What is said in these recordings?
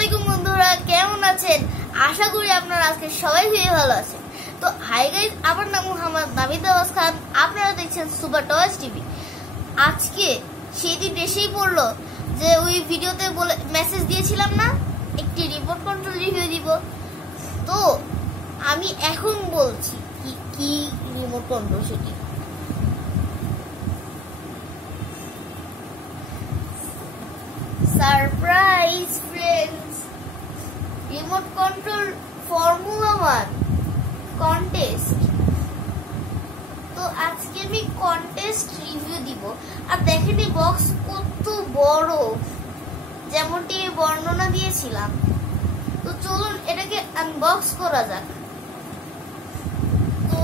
আসসালামাইকুম বন্ধুরা, কেমন আছেন? আশা করি আপনারা আজকে সবাই খুবই ভালো আছেন। তো হাই গাইস, আমার নাম মোহাম্মদ নাবিদ আওয়াজ খান, আপনারা দেখছেন সুপার টয়েস টিভি। আজকে সেই দিন এসেই পড়লো যে ওই ভিডিওতে বলে মেসেজ দিয়েছিলাম না, একটি রিমোট কন্ট্রোল রিভিউ দিব। তো আমি এখন বলছি কি রিমোট কন্ট্রোল সেটি। Surprise friends, remote control formula 1 contest. তো আজকে আমি কন্টেস্ট রিভিউ দিব। আর দেখেন এই বক্স কত বড়, যেমনটি বর্ণনা দিয়েছিলাম। তো চলুন এটাকে আনবক্স করা যাক। তো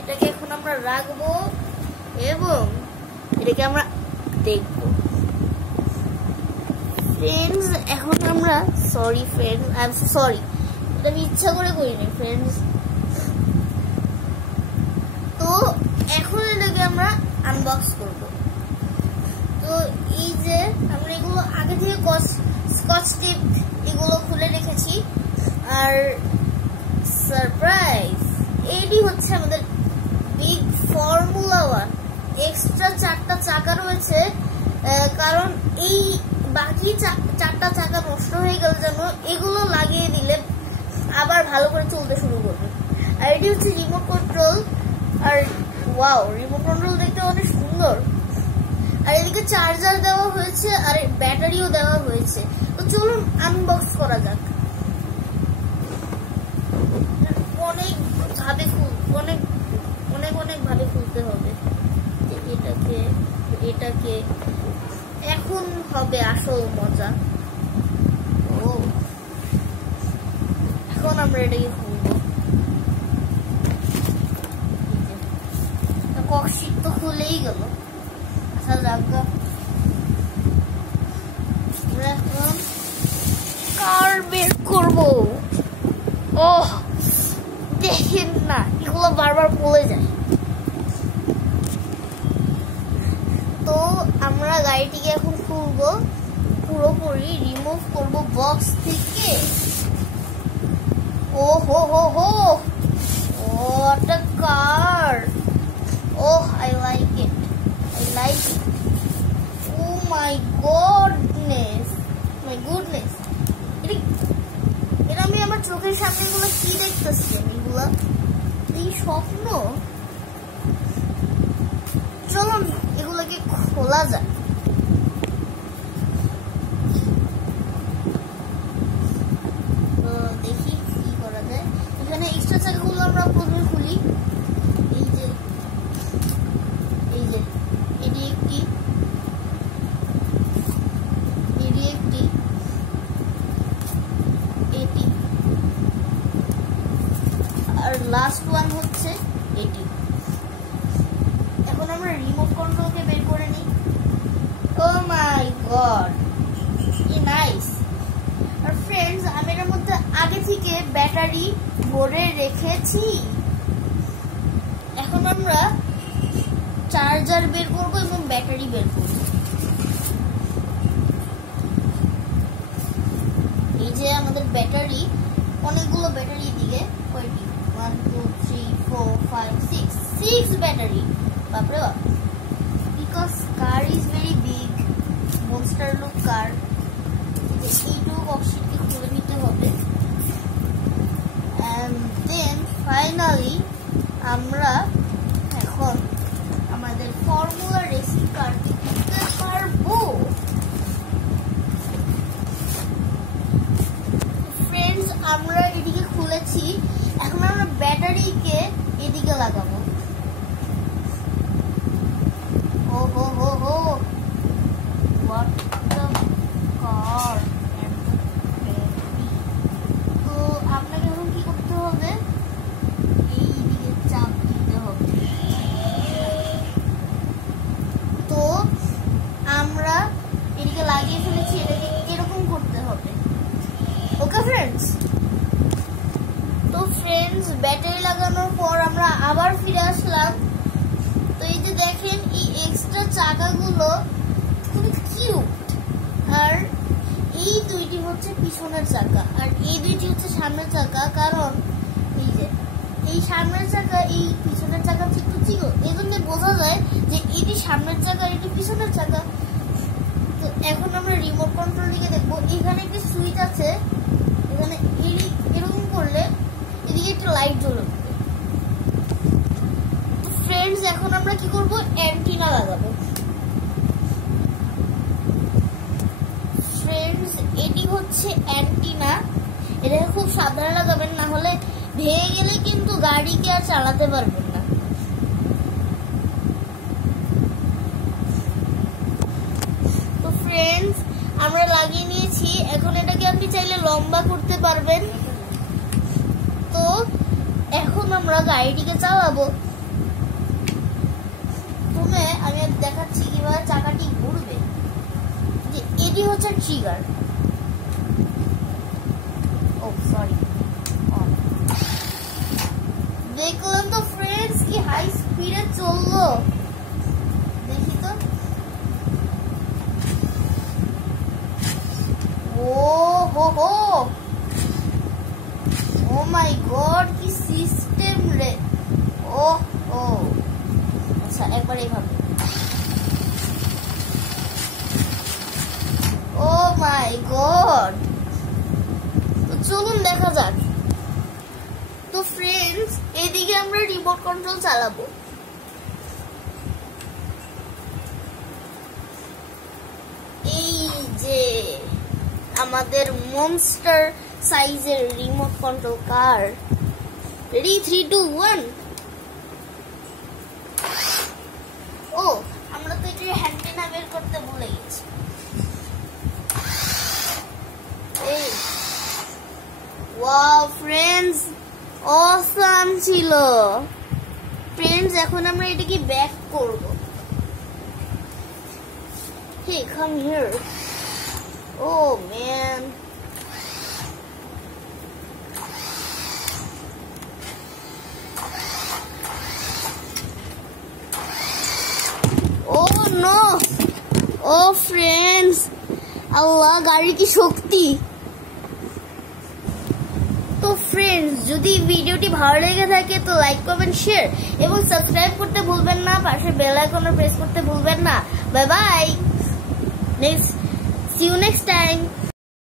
এটাকে এখন আমরা রাখবো এবং এটাকে আমরা দেখবো। ফ্রেন্ডস, এখন আমরা sorry friends, I am sorry, এটা আমি ইচ্ছা করে করিনি ফ্রেন্ডস। তো এখন এটাকে আমরা আনবক্স করব। তো এই যে আমরা এগুলো আগে থেকে স্কচ টেপ এগুলো খুলে রেখেছি। আর সারপ্রাইজ, এটি হচ্ছে আমাদের বিগ ফর্মুলা 1। এক্সট্রা 4টা চাকা রয়েছে, কারণ এই বাকি 4টা চাকা নষ্ট হয়ে গেল যেন এগুলো লাগিয়ে দিলে আবার ভালো করে চলতে শুরু করবে। আর এটি হচ্ছে রিমোট কন্ট্রোল। আর ওয়াও, রিমোট কন্ট্রোল দেখতে অনেক সুন্দর। আর এদিকে চার্জার দেওয়া হয়েছে আর ব্যাটারিও দেওয়া হয়েছে। তো চলুন আনবক্স করা যাক। অনেক ভাবে খুলতে হবে। এটাকে এখন হবে আসল মজা। ও, এখন আমরা এটাকে খুলবো। ককশিট তো খুলেই গেল। আচ্ছা জায়গা, এখন কার বের করবো। ও দেখেন না, এগুলো বারবার পড়ে যায়। তো আমরা গাড়িটিকে এখন খুলবো, পুরোপুরি রিমুভ করবো বক্স থেকে। ও হো হো হো, what a car! Oh, I like it. Oh my goodness. এটা আমি আমার চোখের সামনে এগুলো কি দেখতেছি? এগুলো এই স্বপ্ন। চলুন এগুলোকে খোলা যায়। তো দেখি কি করা যায়। এখানে এক্সট্রা চাকাগুলো আমরা প্রথমে খুলি। এই যে এটি একটি, এটি আর লাস্ট ওয়ান হচ্ছে এটি। এখন আমরা রিমোট কন্ট্রোলকে বের করে নিই। ও মাই গড, কি নাইস। আর ফ্রেন্ডস, আমি এর মধ্যে আগে থেকে ব্যাটারি ভরে রেখেছি। এখন আমরা চার্জার বের করব এবং ব্যাটারি বের করব। এই যে আমাদের ব্যাটারি, অনেকগুলো ব্যাটারি দিকে, কয়টি? 1 2 3 4 5 6 ব্যাটারি। বাপরে বাপ, because car is very big, monster look car. এইটুকু বক্সটিকে খুলে নিতে হবে। এন্ড দেন ফাইনালি আমরা এখন আমাদের ফর্মুলা রেসিং কারটি কিনতে পারবো। ফ্রেন্ডস, আমরা এদিকে খুলেছি। এখন আমরা ব্যাটারিকে এদিকে লাগাবো। ও হো হো হো, হোয়াট দ্য কার। তো আপনাকে এখন কি করতে হবে? এইদিকে চাপ দিতে হবে। তো আমরা এদিকে লাগিয়ে ফেলেছি, এটাকে এরকম করতে হবে। Okay friends. তো ফ্রেন্ডস, ব্যাটারি লাগানোর পর আমরা আবার ফিরে আসলাম। তো এই যে দেখেন, এই এক্সট্রা চাকাগুলো খুব কিউট। আর এই দুইটি হচ্ছে পিছনের চাকা আর এই দুইটি হচ্ছে সামনের চাকা। কারণ এই যে এই সামনের চাকা এই পিছনের চাকা একটু চিকন, এই জন্য বোঝা যায় যে এটি সামনের চাকা আর এটি পিছনের চাকা। তো এখন আমরা রিমোট কন্ট্রোল দিকে দেখবো। এখানে একটি সুইচ আছে, এখানে এরকম করলে এদিকে একটা লাইট জ্বলে উঠবে। তো ফ্রেন্ডস এখন আমরা কি করব, অ্যান্টিনা লাগাবো। ফ্রেন্ডস এটি হচ্ছে অ্যান্টিনা, এটাকে খুব সাবধানে লাগাবেন, না হলে ভেঙে গেলে কিন্তু গাড়িকে আর চালাতে পারবেন না। তো ফ্রেন্ডস আমরা লাগিয়ে নিয়েছি, এখন এটাকে আপনি চাইলে লম্বা করতে পারবেন। তো এখন আমরা গাড়িটিকে চালাবো। প্রথমে আমি দেখাচ্ছি কিভাবে চাকাটি ঘুরবে। যে এটি হচ্ছে ট্রিগার, ও সরি, দেখলেন তো ফ্রেন্ডস কি হাই স্পিডে চললো, দেখি তো। ও হো, ও মাই গড, কি সিস্টেম রে। ও আচ্ছা একবার এইভাবে, ও মাই গড। তো চলুন দেখা যাক। তো ফ্রেন্ডস এদিকে আমরা রিমোট কন্ট্রোল চালাবো। এই যে আমাদের মনস্টার সাইজের রিমোট কন্ট্রোল কার। রেডি 3 2 1। ও আমরা তো এটার হ্যান্ডেনা বের করতে ভুলে গেছি। এই ওয়াও ফ্রেন্ডস, অসাম ছিল। ফ্রেন্ডস এখন আমরা এটাকে ব্যাক করব। Hey, come here. Oh man. Oh no. Oh friends. আল্লাহ, গাড়ির কি শক্তি। তো ফ্রেন্ডস যদি ভিডিওটি ভালো লেগে থাকে তো লাইক কমেন্ট শেয়ার এবং সাবস্ক্রাইব করতে ভুলবেন না, পাশে বেল আইকনও প্রেস করতে ভুলবেন না। Bye bye, see you next time.